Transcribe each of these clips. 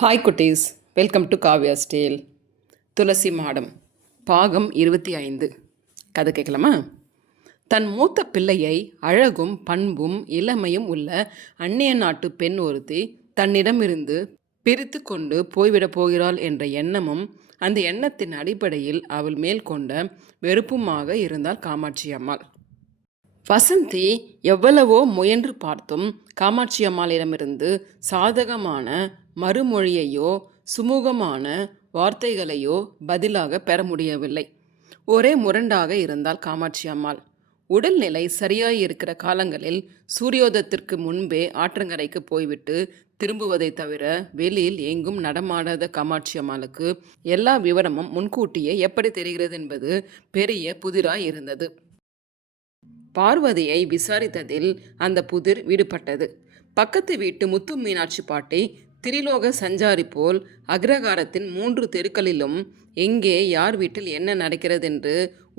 Hi குட்டீஸ், welcome to Kavya ஸ்டேல். துளசி மாடம் பாகம் 25. கதை கேட்கலாமா? தன் மூத்த பிள்ளையை அழகும் பண்பும் இளமையும் உள்ள அந்நிய நாட்டு பெண் ஒருத்தி தன்னிடமிருந்து பிரித்து கொண்டு போய்விடப் போகிறாள் என்ற எண்ணமும் அந்த எண்ணத்தின் அடிப்படையில் அவள் மேல் கொண்ட வெறுப்புமாக இருந்தாள் காமாட்சி அம்மாள். வசந்தி எவ்வளவோ முயன்று பார்த்தும் காமாட்சி அம்மாளிடமிருந்து சாதகமான மறுமொழியையோ சுமூகமான வார்த்தைகளையோ பதிலாக பெற முடியவில்லை. ஒரே முரண்டாக இருந்தால் காமாட்சி அம்மாள். உடல்நிலை சரியாயிருக்கிற காலங்களில் சூரியோதயத்திற்கு முன்பே ஆற்றங்கரைக்கு போய்விட்டு திரும்புவதை தவிர வெளியில் எங்கும் நடமாடாத காமாட்சி அம்மாளுக்கு எல்லா விவரமும் முன்கூட்டியே எப்படி தெரிகிறது என்பது பெரிய புதிராய் இருந்தது. பார்வதியை விசாரித்ததில் அந்த புதிர் விடுபட்டது. பக்கத்து வீட்டு முத்து மீனாட்சி பாட்டி திரிலோக சஞ்சாரி போல் அக்ரகாரத்தின் 3 தெருக்களிலும் எங்கே யார் வீட்டில் என்ன நடக்கிறதென்று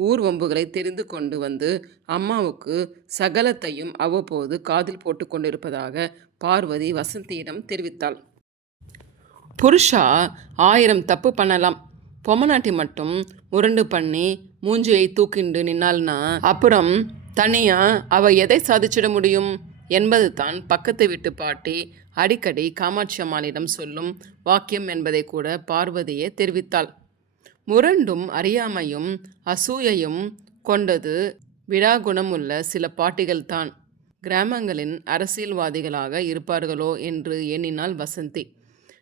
ஊர்வம்புகளை தெரிந்து கொண்டு வந்து அம்மாவுக்கு சகலத்தையும் அவ்வப்போது காதில் போட்டு கொண்டிருப்பதாக பார்வதி வசந்தியிடம் தெரிவித்தாள். புருஷா 1000 தப்பு பண்ணலாம், பொம்மநாட்டி மட்டும் முரண்டு பண்ணி மூஞ்சியை தூக்கிண்டு நின்னாள்னா அப்புறம் தனியா அவ எதை சாதிச்சிட முடியும் என்பது தான் பக்கத்து வீட்டு பாட்டி அடிக்கடி காமாட்சி அம்மாளிடம் சொல்லும் வாக்கியம் என்பதை கூட பார்வதியே தெரிவித்தாள். முரண்டும் அறியாமையும் அசூயையும் கொண்டது விடாகுணமுள்ள சில பாட்டிகள்தான் கிராமங்களின் அரசியல்வாதிகளாக இருப்பார்களோ என்று எண்ணினாள் வசந்தி.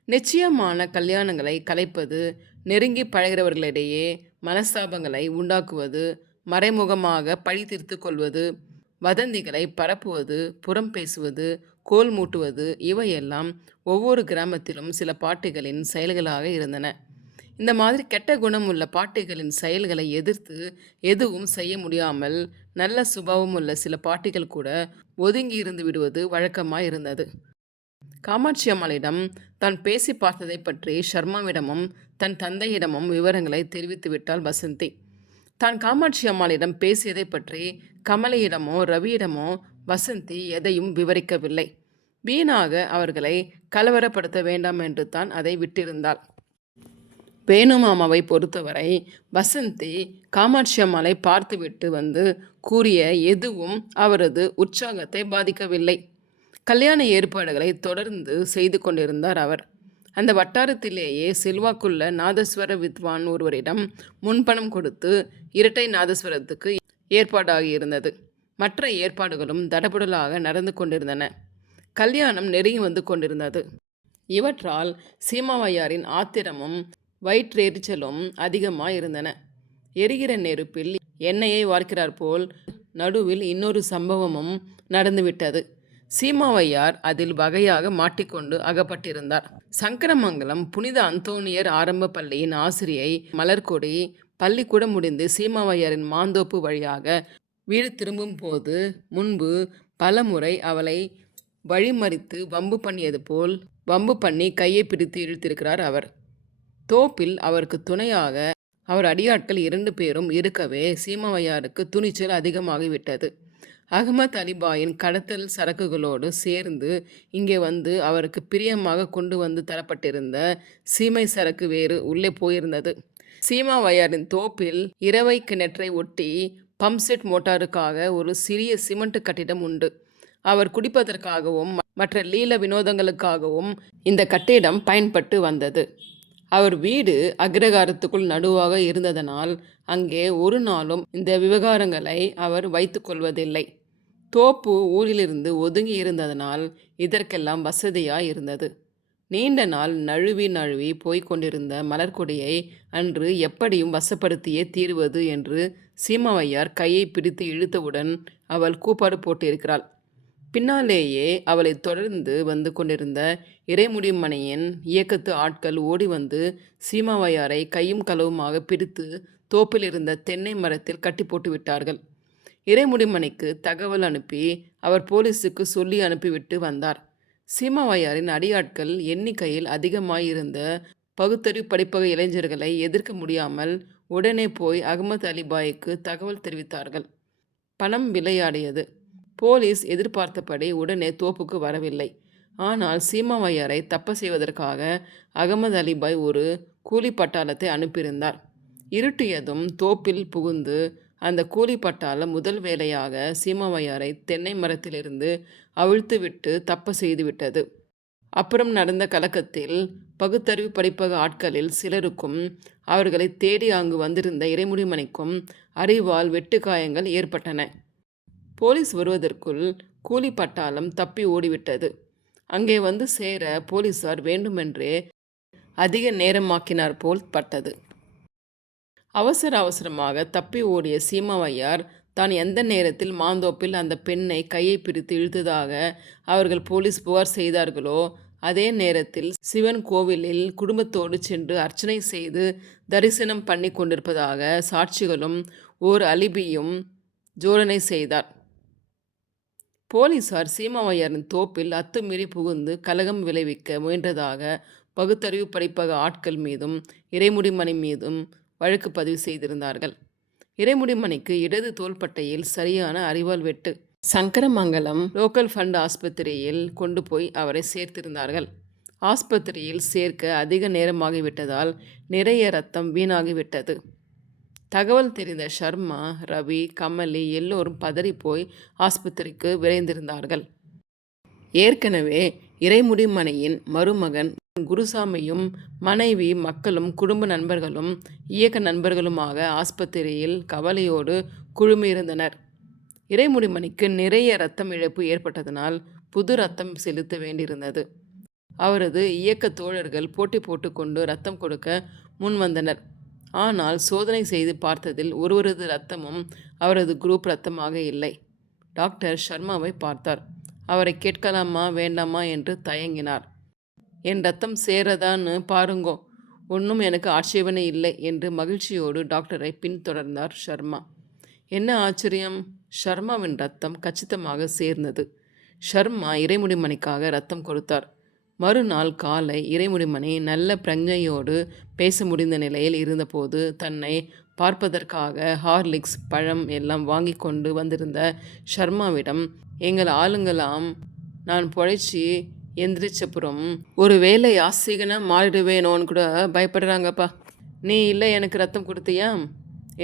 நிச்சயமான கல்யாணங்களை கலைப்பது, நெருங்கி பழகிறவர்களிடையே மனஸ்தாபங்களை உண்டாக்குவது, மறைமுகமாக பழி தீர்த்து கொள்வது, வதந்திகளை பரப்புவது, புறம் பேசுவது, கோல் மூட்டுவது இவையெல்லாம் ஒவ்வொரு கிராமத்திலும் சில பாட்டிகளின் செயல்களாக இருந்தன. இந்த மாதிரி கெட்ட குணம் உள்ள பாட்டிகளின் செயல்களை எதிர்த்து எதுவும் செய்ய முடியாமல் நல்ல சுபாவம் உள்ள சில பாட்டிகள் கூட ஒதுங்கி இருந்து விடுவது வழக்கமாய் இருந்தது. காமாட்சி அம்மாளிடம் தான் பேசி பார்த்ததை பற்றி ஷர்மாவிடமும் தன் தந்தையிடமும் விவரங்களை தெரிவித்து விட்டாள் வசந்தி. தான் காமாட்சி அம்மாளிடம் பேசியதை பற்றி கமலையிடமோ ரவியிடமோ வசந்தி எதையும் விவரிக்கவில்லை. வீணாக அவர்களை கலவரப்படுத்த வேண்டாம் என்று தான் அதை விட்டிருந்தாள். வேணுமாமாவை பொறுத்தவரை வசந்தி காமாட்சி அம்மாளை பார்த்துவிட்டு வந்து கூறிய எதுவும் அவரது உற்சாகத்தை பாதிக்கவில்லை. கல்யாண ஏற்பாடுகளை தொடர்ந்து செய்து கொண்டிருந்தார் அவர். அந்த வட்டாரத்திலேயே செல்வாக்குள்ள நாதஸ்வர வித்வான் ஒருவரிடம் முன்பணம் கொடுத்து இரட்டை நாதஸ்வரத்துக்கு ஏற்பாடாகியிருந்தது. மற்ற ஏற்பாடுகளும் தடபுடலாக நடந்து கொண்டிருந்தன. கல்யாணம் நெருங்கி வந்து கொண்டிருந்தது. இவற்றால் சீமாவையாரின் ஆத்திரமும் வயிற்றெரிச்சலும் அதிகமாயிருந்தன. எரிகிற நெருப்பில் எண்ணெயை வார்க்கிறார் போல் நடுவில் இன்னொரு சம்பவமும் நடந்துவிட்டது. சீமாவையார் அதில் வகையாக மாட்டிக்கொண்டு அகப்பட்டிருந்தார். சங்கரமங்கலம் புனித அந்தோனியர் ஆரம்ப பள்ளியின் ஆசிரியை மலர்கொடி பள்ளிக்கூடம் முடிந்து சீமாவையாரின் மாந்தோப்பு வழியாக வீடு திரும்பும் போது முன்பு பலமுறை அவளை வழிமறித்து வம்பு பண்ணியது போல் வம்பு பண்ணி கையை பிடித்து இழுத்திருக்கிறார் அவர். தோப்பில் அவருக்கு துணையாக அவர் அடியாட்கள் 2 பேரும் இருக்கவே சீமாவையாருக்கு துணிச்சல் அதிகமாகிவிட்டது. அகமத் அலிபாயின் கடத்தல் சரக்குகளோடு சேர்ந்து இங்கே வந்து அவருக்கு பிரியமாக கொண்டு வந்து தரப்பட்டிருந்த சீமை சரக்கு வேறு உள்ளே போயிருந்தது. சீமாவையாரின் தோப்பில் இரவை கிணற்றை ஒட்டி பம்ப்செட் மோட்டாருக்காக ஒரு சிறிய சிமெண்ட் கட்டிடம் உண்டு. அவர் குடிப்பதற்காகவும் மற்ற லீல வினோதங்களுக்காகவும் இந்த கட்டிடம் பயன்பட்டு வந்தது. அவர் வீடு அக்ரகாரத்துக்குள் நடுவாக இருந்ததனால் அங்கே ஒரு நாளும் இந்த விவகாரங்களை அவர் வைத்து கொள்வதில்லை. தோப்பு ஊரிலிருந்து ஒதுங்கி இருந்ததனால் இதற்கெல்லாம் வசதியாய் இருந்தது. நீண்ட நாள் நழுவி போய்கொண்டிருந்த மலர்கொடியை அன்று எப்படியும் வசப்படுத்தியே தீருவது என்று சீமாவையார் கையை பிடித்து இழுத்தவுடன் அவள் கூப்பாடு போட்டிருக்கிறாள். பின்னாலேயே அவளை தொடர்ந்து வந்து கொண்டிருந்த இறைமுடிமணியின் இயக்கத்து ஆட்கள் ஓடி வந்து சீமாவையாரை கையும் களவுமாக பிடித்து தோப்பில் இருந்த தென்னை மரத்தில் கட்டி போட்டு விட்டார்கள். இறைமுடிமணிக்கு தகவல் அனுப்பி அவர் போலீஸுக்கு சொல்லி அனுப்பிவிட்டு வந்தார். சீமாவையாரின் அடியாட்கள் எண்ணிக்கையில் அதிகமாயிருந்த பகுத்தறிவு படிப்பக இளைஞர்களை எதிர்க்க முடியாமல் உடனே போய் அகமது அலிபாய்க்கு தகவல் தெரிவித்தார்கள். பணம் விளையாடியது. போலீஸ் எதிர்பார்த்தபடி உடனே தோப்புக்கு வரவில்லை. ஆனால் சீமாவையாரை தப்ப செய்வதற்காக அகமது அலிபாய் ஒரு கூலி பட்டாளத்தை அனுப்பியிருந்தார். இருட்டியதும் தோப்பில் புகுந்து அந்த கூலி பட்டாளம் முதல் வேலையாக சீமாவையாரை தென்னை மரத்திலிருந்து அவிழ்த்துவிட்டு தப்ப செய்துவிட்டது. அப்புறம் நடந்த கலக்கத்தில் பகுத்தறிவு படிப்பக ஆட்களில் சிலருக்கும் அவர்களை தேடி அங்கு வந்திருந்த இறைமுடிமணிக்கும் அரிவாள் வெட்டுக்காயங்கள் ஏற்பட்டன. போலீஸ் வருவதற்குள் கூலி பட்டாளம் தப்பி ஓடிவிட்டது. அங்கே வந்து சேர போலீசார் வேண்டுமென்றே அதிக நேரமாக்கினார் போல் பட்டது. அவசர அவசரமாக தப்பி ஓடிய சீமாவையார் தான் எந்த நேரத்தில் மாந்தோப்பில் அந்த பெண்ணை கையை பிடித்து இழுத்ததாக அவர்கள் போலீஸ் புகார் செய்தார்களோ அதே நேரத்தில் சிவன் கோவிலில் குடும்பத்தோடு சென்று அர்ச்சனை செய்து தரிசனம் பண்ணி கொண்டிருப்பதாக சாட்சிகளும் ஓர் அலிபியும் ஜோடனை செய்தார். போலீசார் சீமாவையாரின் தோப்பில் அத்துமீறி புகுந்து கலகம் விளைவிக்க முயன்றதாக பகுத்தறிவு படிப்பக ஆட்கள் மீதும் இறைமுடிமணி மீதும் வழக்கு பதிவு செய்திருந்தார்கள். இறைமுடிமணிக்கு இடது தோள்பட்டையில் சரியான அரிவாள் வெட்டு. சங்கரமங்கலம் லோக்கல் ஃபண்ட் ஆஸ்பத்திரியில் கொண்டு போய் அவரை சேர்த்திருந்தார்கள். ஆஸ்பத்திரியில் சேர்க்க அதிக நேரமாகிவிட்டதால் நிறைய இரத்தம் வீணாகிவிட்டது. தகவல் தெரிந்த ஷர்மா, ரவி, கமலி எல்லோரும் பதறிப்போய் ஆஸ்பத்திரிக்கு விரைந்திருந்தார்கள். ஏற்கனவே இறைமுடிமணியின் மருமகன் குருசாமியும் மனைவி, மக்களும், குடும்ப நண்பர்களும், இயக்க நண்பர்களுமாக ஆஸ்பத்திரியில் கவலையோடு குழுமியிருந்தனர். இறைமுடிமணிக்கு நிறைய இரத்தம் இழப்பு ஏற்பட்டதனால் புது இரத்தம் செலுத்த வேண்டியிருந்தது. அவரது இயக்க தோழர்கள் போட்டி போட்டுக்கொண்டு இரத்தம் கொடுக்க முன்வந்தனர். ஆனால் சோதனை செய்து பார்த்ததில் ஒருவரது இரத்தமும் அவரது குரூப் இரத்தமாக இல்லை. டாக்டர் ஷர்மாவை பார்த்தார். அவரை கேட்கலாமா வேண்டாமா என்று தயங்கினார். என் ரத்தம் சேரதான்னு பாருங்கோ, ஒன்றும் எனக்கு ஆட்சேபனை இல்லை என்று மகிழ்ச்சியோடு டாக்டரை பின்தொடர்ந்தார் ஷர்மா. என்ன ஆச்சரியம்! ஷர்மாவின் ரத்தம் கச்சிதமாக சேர்ந்தது. ஷர்மா இறைமுடிமணிக்காக ரத்தம் கொடுத்தார். மறுநாள் காலை இறைமுடிமணி நல்ல பிரஜையோடு பேச முடிந்த நிலையில் இருந்தபோது தன்னை பார்ப்பதற்காக ஹார்லிக்ஸ், பழம் எல்லாம் வாங்கி கொண்டு வந்திருந்த ஷர்மாவிடம், எங்கள் ஆளுங்களாம் நான் பொழைச்சி எந்திரிச்சப்புறம் ஒரு வேளை ஆசிகனா மாறிடுவேனோன்னு கூட பயப்படுறாங்கப்பா. நீ இல்லை எனக்கு ரத்தம் கொடுத்தியா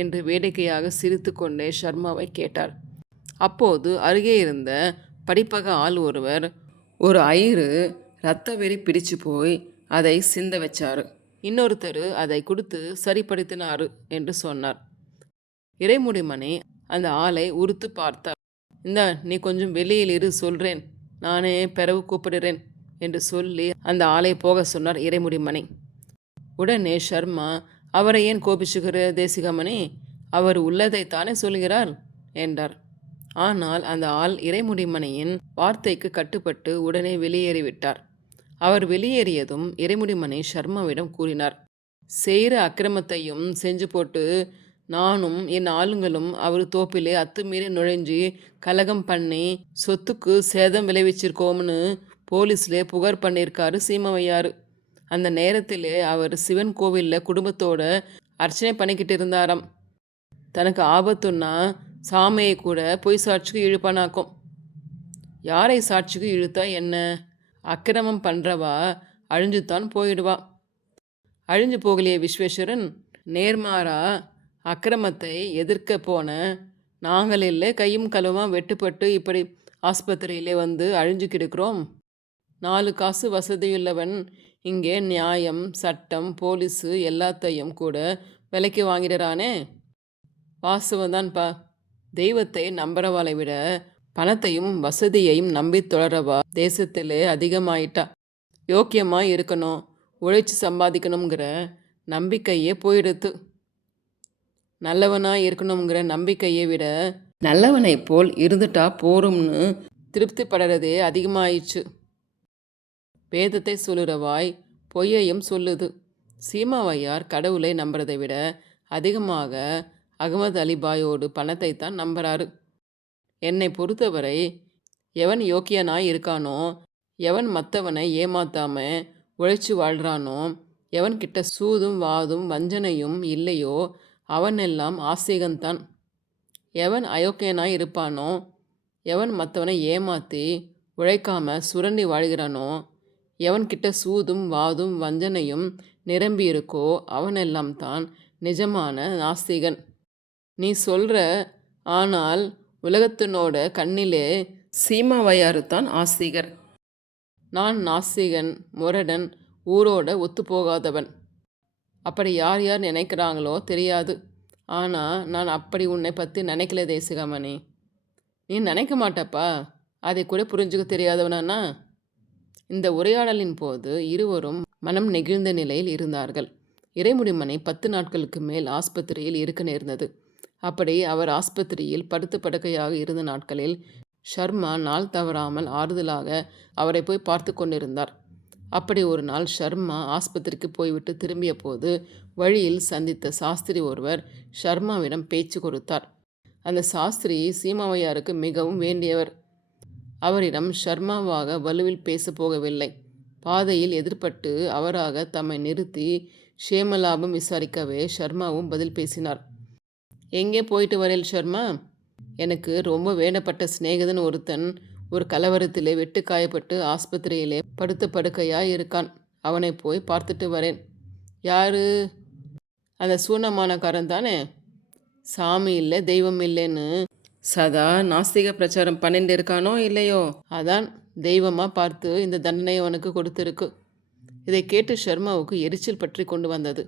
என்று வேடிக்கையாக சிரித்து கொண்டே ஷர்மாவை கேட்டார். அப்போது அருகே இருந்த படிப்பக ஆள் ஒருவர் ஒரு ஐயரு இரத்த வெறி பிடிச்சு போய் அதை சிந்த வச்சாரு, இன்னொருத்தர் அதை கொடுத்து சரிப்படுத்தினாரு என்று சொன்னார். இறைமுடிமணி அந்த ஆளை உறுத்து பார்த்தார். இந்தா நீ கொஞ்சம் வெளியில் இரு, சொல்கிறேன், நானே பிறவு கூப்பிடுறேன் என்று சொல்லி அந்த ஆளை போக சொன்னார் இறைமுடிமணி. உடனே ஷர்மா, அவரை ஏன் கோபிச்சுக்கிற தேசிகமணி, அவர் உள்ளதைத்தானே சொல்கிறார் என்றார். ஆனால் அந்த ஆள் இறைமுடிமணியின் வார்த்தைக்கு கட்டுப்பட்டு உடனே வெளியேறிவிட்டார். அவர் வெளியேறியதும் இறைமுடிமணி ஷர்மாவிடம் கூறினார், செய்கிற அக்கிரமத்தையும் செஞ்சு போட்டு நானும் என் ஆளுங்களும் அவர் தோப்பிலே அத்துமீறி நுழைஞ்சி கலகம் பண்ணி சொத்துக்கு சேதம் விளைவிச்சிருக்கோம்னு போலீஸ்லே புகார் பண்ணியிருக்காரு சீமாவையார். அந்த நேரத்திலே அவர் சிவன் கோவிலில் குடும்பத்தோட அர்ச்சனை பண்ணிக்கிட்டு இருந்தாராம். தனக்கு ஆபத்துன்னா சாமியை கூட பொய் சாட்சிக்கு இழுப்பானாக்கும். யாரை சாட்சிக்கு இழுத்தா என்ன? அக்கிரமம் பண்ணுறவா அழிஞ்சுத்தான் போயிடுவா. அழிஞ்சு போகலையே விஸ்வேஸ்வரன், நேர்மாறா அக்கிரமத்தை எதிர்க்க போன நாங்கள் இல்லை கையும் களவுமாக வெட்டுப்பட்டு இப்படி ஆஸ்பத்திரியிலே வந்து அழிஞ்சு கிடக்கிறோம். 4 காசு வசதியுள்ளவன் இங்கே நியாயம், சட்டம், போலீஸு எல்லாத்தையும் கூட விலைக்கு வாங்கிடுறானே. வாஸ்தவந்தான்ப்பா. தெய்வத்தை நம்புறவாளை விட பணத்தையும் வசதியையும் நம்பி தொடரவா தேசத்திலே அதிகமாயிட்டா. யோக்கியமாக இருக்கணும், உழைச்சி சம்பாதிக்கணுங்கிற நம்பிக்கையே போயிடுத்து. நல்லவனாக இருக்கணுங்கிற நம்பிக்கையை விட நல்லவனை போல் இருந்துட்டா போரும்னு திருப்திப்படுறதே அதிகமாயிடுச்சு. வேதத்தை சொல்லுறவாய் பொய்யையும் சொல்லுது. சீமாவையார் கடவுளை நம்புறதை விட அதிகமாக அகமது அலிபாயோடு பணத்தை தான் நம்புறாரு. என்னை பொறுத்தவரை எவன் யோக்கியனாய் இருக்கானோ, எவன் மற்றவனை ஏமாத்தாம உழைச்சி வாழ்கிறானோ, எவன்கிட்ட சூதும் வாதும் வஞ்சனையும் இல்லையோ அவனெல்லாம் ஆசைகன்தான். எவன் அயோக்கியனாய் இருப்பானோ, எவன் மற்றவனை ஏமாற்றி உழைக்காம சுரண்டி வாழ்கிறானோ, எவன்கிட்ட சூதும் வாதும் வஞ்சனையும் நிரம்பி இருக்கோ அவனெல்லாம் தான் நிஜமான நாஸ்திகன். நீ சொல்ற, ஆனால் உலகத்தினோட கண்ணிலே சீமாவையாருத்தான் ஆஸ்திகர். நான் நாஸ்திகன், முரடன், ஊரோட ஒத்துப்போகாதவன். அப்படி யார் யார் நினைக்கிறாங்களோ தெரியாது. ஆனால் நான் அப்படி உன்னை பற்றி நினைக்கல தேசிகாமணி. நீ நினைக்க மாட்டப்பா, அதை கூட புரிஞ்சுக்க தெரியாதவனா? இந்த உரையாடலின் போது இருவரும் மனம் நெகிழ்ந்த நிலையில் இருந்தார்கள். இறைமுடிமனை 10 நாட்களுக்கு மேல் ஆஸ்பத்திரியில் இருக்க நேர்ந்தது. அப்படி அவர் ஆஸ்பத்திரியில் படுத்து படுக்கையாக இருந்த நாட்களில் ஷர்மா நாள் தவறாமல் ஆறுதலாக அவரை போய் பார்த்து கொண்டிருந்தார். அப்படி ஒரு நாள் ஷர்மா ஆஸ்பத்திரிக்கு போய்விட்டு திரும்பிய போது வழியில் சந்தித்த சாஸ்திரி ஒருவர் ஷர்மாவிடம் பேச்சு கொடுத்தார். அந்த சாஸ்திரி சீமாவையாருக்கு மிகவும் வேண்டியவர். அவரிடம் ஷர்மாவாக வலுவில் பேச போகவில்லை. பாதையில் எதிர்பட்டு அவராக தம்மை நிறுத்தி ஷேமலாபம் விசாரிக்கவே ஷர்மாவும் பதில் பேசினார். எங்கே போயிட்டு வரேன் ஷர்மா? எனக்கு ரொம்ப வேண்டப்பட்ட சிநேகிதன் ஒருத்தன் ஒரு கலவரத்திலே வெட்டு காயப்பட்டு ஆஸ்பத்திரியிலே படுத்த படுக்கையாக இருக்கான். அவனை போய் பார்த்துட்டு வரேன். யாரு? அந்த சூனமானக்காரன் தானே? சாமி இல்லை தெய்வம் இல்லைன்னு சதா நாஸ்திக பிரச்சாரம் பண்ணிட்டு இருக்கானோ இல்லையோ, அதான் தெய்வமாக பார்த்து இந்த தண்டனையை அவனுக்கு கொடுத்துருக்கு. இதை கேட்டு ஷர்மாவுக்கு எரிச்சல் பற்றி கொண்டு வந்தது.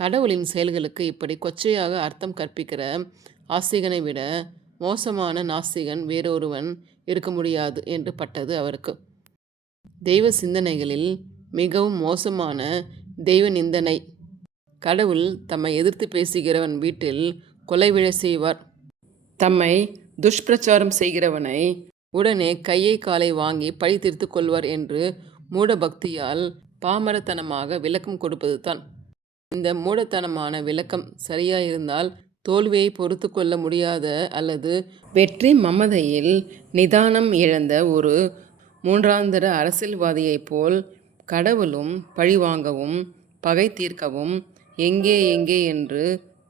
கடவுளின் செயல்களுக்கு இப்படி கொச்சையாக அர்த்தம் கற்பிக்கிற ஆஸ்திகனை விட மோசமான நாஸ்திகன் வேறொருவன் இருக்க முடியாது என்று பட்டது அவருக்கு. தெய்வ சிந்தனைகளில் மிகவும் மோசமான தெய்வ நிந்தனை. கடவுள் தம்மை எதிர்த்து பேசுகிறவன் வீட்டில் கொலை விழ செய்வார். தம்மை துஷ்பிரச்சாரம் செய்கிறவனை உடனே கையை காலை வாங்கி பழி தீர்த்து கொள்வார் என்று மூடபக்தியால் பாமரத்தனமாக விளக்கம் கொடுப்பது தான். இந்த மூடத்தனமான விளக்கம் சரியாயிருந்தால் தோல்வியை பொறுத்து கொள்ள முடியாத அல்லது வெற்றி மமதையில் நிதானம் இழந்த ஒரு மூன்றாந்தர அரசியல்வாதியைப் போல் கடவுளும் பழிவாங்கவும் பகை தீர்க்கவும் எங்கே எங்கே என்று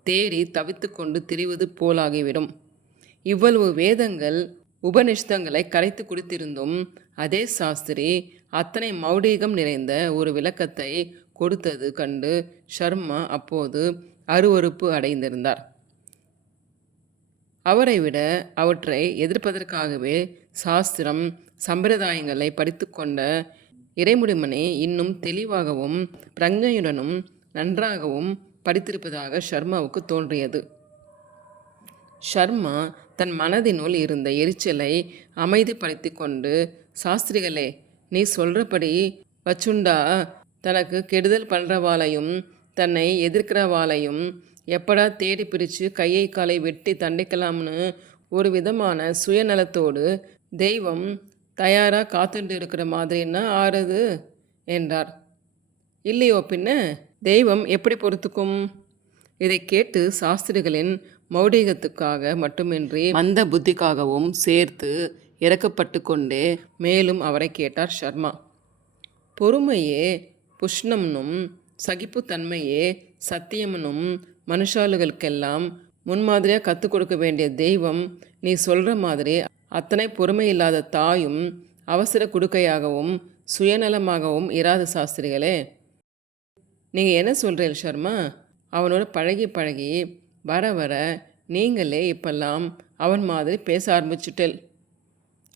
தேடி தவித்து கொண்டு திரிவது போலாகிவிடும். இவ்வளவு வேதங்கள் உபநிஷதங்களை கரைத்து குடித்திருந்தும் அதே சாஸ்திரி அத்தனை மௌடீகம் நிறைந்த ஒரு விளக்கத்தை கொடுத்தது கண்டு ஷர்மா அப்போது அருவருப்பு அடைந்திருந்தார். அவரை விட அவற்றை எதிர்ப்பதற்காகவே சாஸ்திரம் சம்பிரதாயங்களை படித்து கொண்ட இறைமுடிமனை இன்னும் தெளிவாகவும் பிரஞ்ஞையுடனும் நன்றாகவும் படித்திருப்பதாக ஷர்மாவுக்கு தோன்றியது. ஷர்மா தன் மனதினுள் இருந்த எரிச்சலை அமைதிப்படுத்தி கொண்டு, சாஸ்திரிகளே, நீ சொல்கிறபடி வச்சுண்டா தனக்கு கெடுதல் பண்ணுறவாளையும் தன்னை எதிர்க்கிறவாளையும் எப்படா தேடி பிரித்து கையை காலை வெட்டி தண்டிக்கலாம்னு ஒரு விதமான சுயநலத்தோடு தெய்வம் தயாராக காத்துட்டு இருக்கிற மாதிரின்னா ஆறுது என்றார். இல்லையோ பின்ன தெய்வம் எப்படி பொறுத்துக்கும்? இதை கேட்டு சாஸ்திரிகளின் மௌடீகத்துக்காக மட்டுமின்றி மந்த புத்திக்காகவும் சேர்த்து இறக்கப்பட்டு கொண்டே மேலும் அவரை கேட்டார் ஷர்மா. பொறுமையே புஷ்ணம்னும் சகிப்புத்தன்மையே சத்தியம்னும் மனுஷாளுகளுக்கெல்லாம் முன்மாதிரியாக கற்றுக் கொடுக்க வேண்டிய தெய்வம் நீ சொல்கிற மாதிரி அத்தனை பொறுமை இல்லாத தாயும் அவசர குடுக்கையாகவும் சுயநலமாகவும் இராத சாஸ்திரிகளே. நீங்கள் என்ன சொல்கிறீர்கள் ஷர்மா? அவனோட பழகி பழகி வர வர நீங்களே இப்பெல்லாம் அவன் மாதிரி பேச ஆரம்பிச்சுட்டேல்.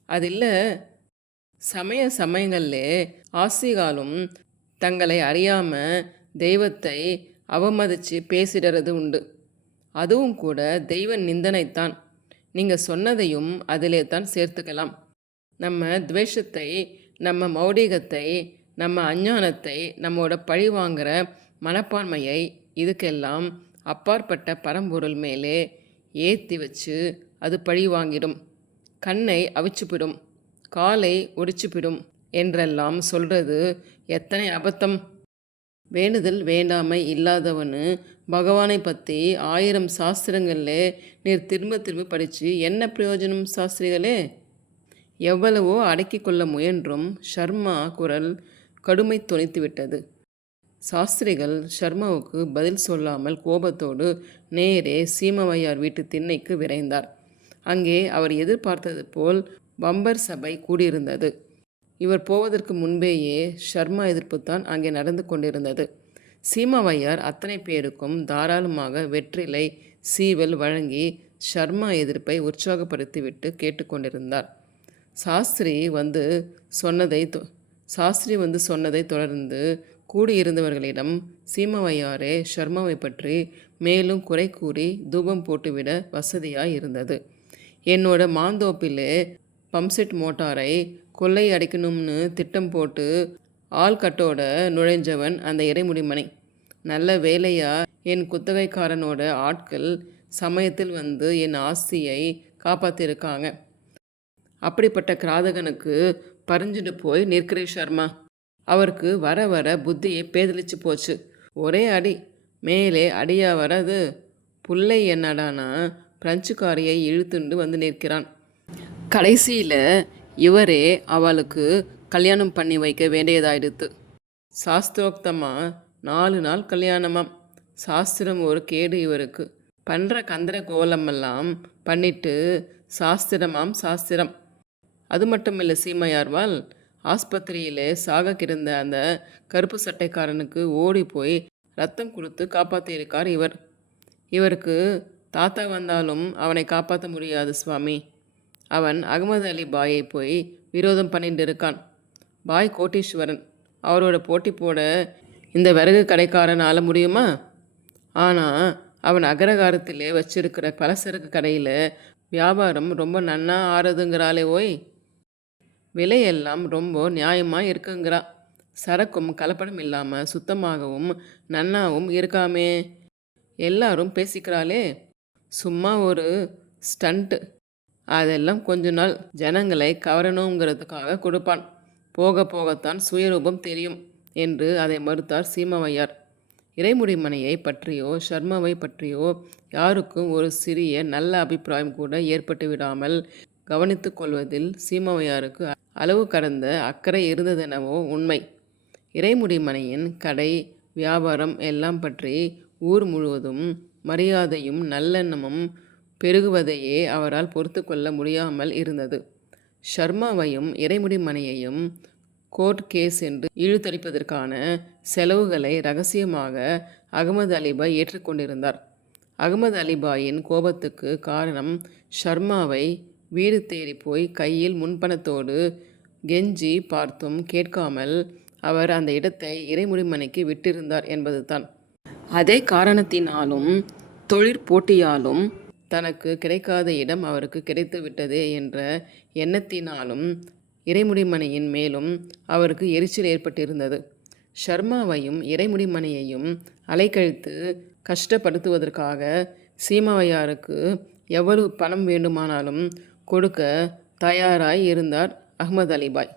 அது இல்லை, சமயங்களிலே ஆசிகாலும் தங்களை அறியாமல் தெய்வத்தை அவமதித்து பேசிடுறது உண்டு. அதுவும் கூட தெய்வ நிந்தனைத்தான். நீங்கள் சொன்னதையும் அதிலே தான் சேர்த்துக்கலாம். நம்ம துவேஷத்தை, நம்ம மௌடீகத்தை, நம்ம அஞ்ஞானத்தை, நம்மோட பழி வாங்குகிற மனப்பான்மையை இதுக்கெல்லாம் அப்பாற்பட்ட பரம்பொருள் மேலே ஏற்றி வச்சு அது பழி வாங்கிடும், கண்ணை அவிச்சுப்பிடும், காலை ஒடிச்சுப்பிடும் என்றெல்லாம் சொல்கிறது எத்தனை அபத்தம். வேண்டுதல் வேண்டாமை இல்லாதவனு பகவானை பற்றி 1000 சாஸ்திரங்களில் நீர் திரும்ப திரும்ப படித்து என்ன பிரயோஜனம் சாஸ்திரிகளே? எவ்வளவோ அடக்கி கொள்ள முயன்றும் ஷர்மா குரல் கடுமை தொனித்து விட்டது. சாஸ்திரிகள் ஷர்மாவுக்கு பதில் சொல்லாமல் கோபத்தோடு நேரே சீமவையார் வீட்டு திண்ணைக்கு விரைந்தார். அங்கே அவர் எதிர்பார்த்தது போல் வம்பர் சபை கூடியிருந்தது. இவர் போவதற்கு முன்பேயே ஷர்மா எதிர்ப்புத்தான் அங்கே நடந்து கொண்டிருந்தது. சீமாவையார் அத்தனை பேருக்கும் தாராளமாக வெற்றிலை சீவல் வழங்கி ஷர்மா எதிர்ப்பை உற்சாகப்படுத்திவிட்டு கேட்டுக்கொண்டிருந்தார். சாஸ்திரி வந்து சொன்னதை தொடர்ந்து கூடியிருந்தவர்களிடம் சீமாவையாரே ஷர்மாவை பற்றி மேலும் குறை கூறி தூபம் போட்டுவிட வசதியாய் இருந்தது. என்னோட மாந்தோப்பிலே பம்ப்செட் மோட்டாரை கொள்ளை அடிக்கணும்னு திட்டம் போட்டு ஆள்கட்டோட நுழைஞ்சவன் அந்த இறைமுடிமணி. நல்ல வேலையா என் குத்தகைக்காரனோட ஆட்கள் சமயத்தில் வந்து என் ஆஸ்தியை காப்பாற்றிருக்காங்க. அப்படிப்பட்ட கிராதகனுக்கு பறிஞ்சுட்டு போய் நிற்கிறே ஷர்மா. அவருக்கு வர வர புத்தியை பேதலிச்சு போச்சு. ஒரே அடி மேலே அடியா வரது. புள்ளை என்னடானா பிரெஞ்சுக்காரியை இழுத்துண்டு வந்து நிற்கிறான். கடைசியில் இவரே அவளுக்கு கல்யாணம் பண்ணி வைக்க வேண்டியதாயிடுத்து. சாஸ்திரோக்தமாக 4 நாள் கல்யாணமாம். சாஸ்திரம் ஒரு கேடு இவருக்கு. பண்ணுற கந்தர கோலமெல்லாம் பண்ணிட்டு சாஸ்திரம். அது மட்டும் இல்லை சீமையார்வாள், ஆஸ்பத்திரியில் சாக கிடந்த அந்த கருப்பு சட்டைக்காரனுக்கு ஓடி போய் ரத்தம் கொடுத்து காப்பாற்றியிருக்கார் இவர். இவருக்கு தாத்தா வந்தாலும் அவனை காப்பாற்ற முடியாது சுவாமி. அவன் அகமது அலி பாயை போய் விரோதம் பண்ணிட்டு இருக்கான். பாய் கோட்டீஸ்வரன். அவரோட போட்டி போட இந்த விறகு கடைக்காரன் ஆள முடியுமா? ஆனால் அவன் அகரகாரத்திலே வச்சிருக்கிற பலசரக்கு கடையில் வியாபாரம் ரொம்ப நன்னா ஆறுதுங்கிறாளே ஓய். விலையெல்லாம் ரொம்ப நியாயமாக இருக்குங்கிறா. சரக்கும் கலப்படம் இல்லாமல் சுத்தமாகவும் நன்னாவும் இருக்காமே. எல்லாரும் பேசிக்கிறாளே. சும்மா ஒரு ஸ்டண்ட்டு. அதெல்லாம் கொஞ்ச நாள் ஜனங்களை கவரணுங்கிறதுக்காக கொடுப்பான். போக போகத்தான் சுயரூபம் தெரியும் என்று அதை மறுத்தார் சீமாவையார். இறைமுடிமணியை பற்றியோ ஷர்மாவை பற்றியோ யாருக்கும் ஒரு சிறிய நல்ல அபிப்பிராயம் கூட ஏற்பட்டு விடாமல் கவனித்து கொள்வதில் சீமாவையாருக்கு அளவு கடந்த அக்கறை இருந்ததெனவோ உண்மை. இறைமுடிமணியின் கடை வியாபாரம் எல்லாம் பற்றி ஊர் முழுவதும் மரியாதையும் நல்லெண்ணமும் பெருகுவதையே அவரால் பொறுத்து கொள்ள முடியாமல் இருந்தது. ஷர்மாவையும் இறைமுடிமணியையும் கோர்ட் கேஸ் என்று இழுத்தடிப்பதற்கான செலவுகளை ரகசியமாக அகமது அலிபாய் ஏற்றுக்கொண்டிருந்தார். அகமது அலிபாயின் கோபத்துக்கு காரணம் ஷர்மாவை வீடு தேடி போய் கையில் முன்பணத்தோடு கெஞ்சி பார்த்தும் கேட்காமல் அவர் அந்த இடத்தை இறைமுடிமணிக்கு விட்டிருந்தார் என்பதுதான். அதே காரணத்தினாலும் தொழிற்போட்டியாலும் தனக்கு கிடைக்காத இடம் அவருக்கு கிடைத்து விட்டதே என்ற எண்ணத்தினாலும் இறைமுடிமணியின் மேலும் அவருக்கு எரிச்சல் ஏற்பட்டிருந்தது. ஷர்மாவையும் இறைமுடிமணியையும் அலைக்கழித்து கஷ்டப்படுத்துவதற்காக சீமாவையாருக்கு எவ்வளவு பணம் வேண்டுமானாலும் கொடுக்க தயாராய் இருந்தார் அகமது அலிபாய்.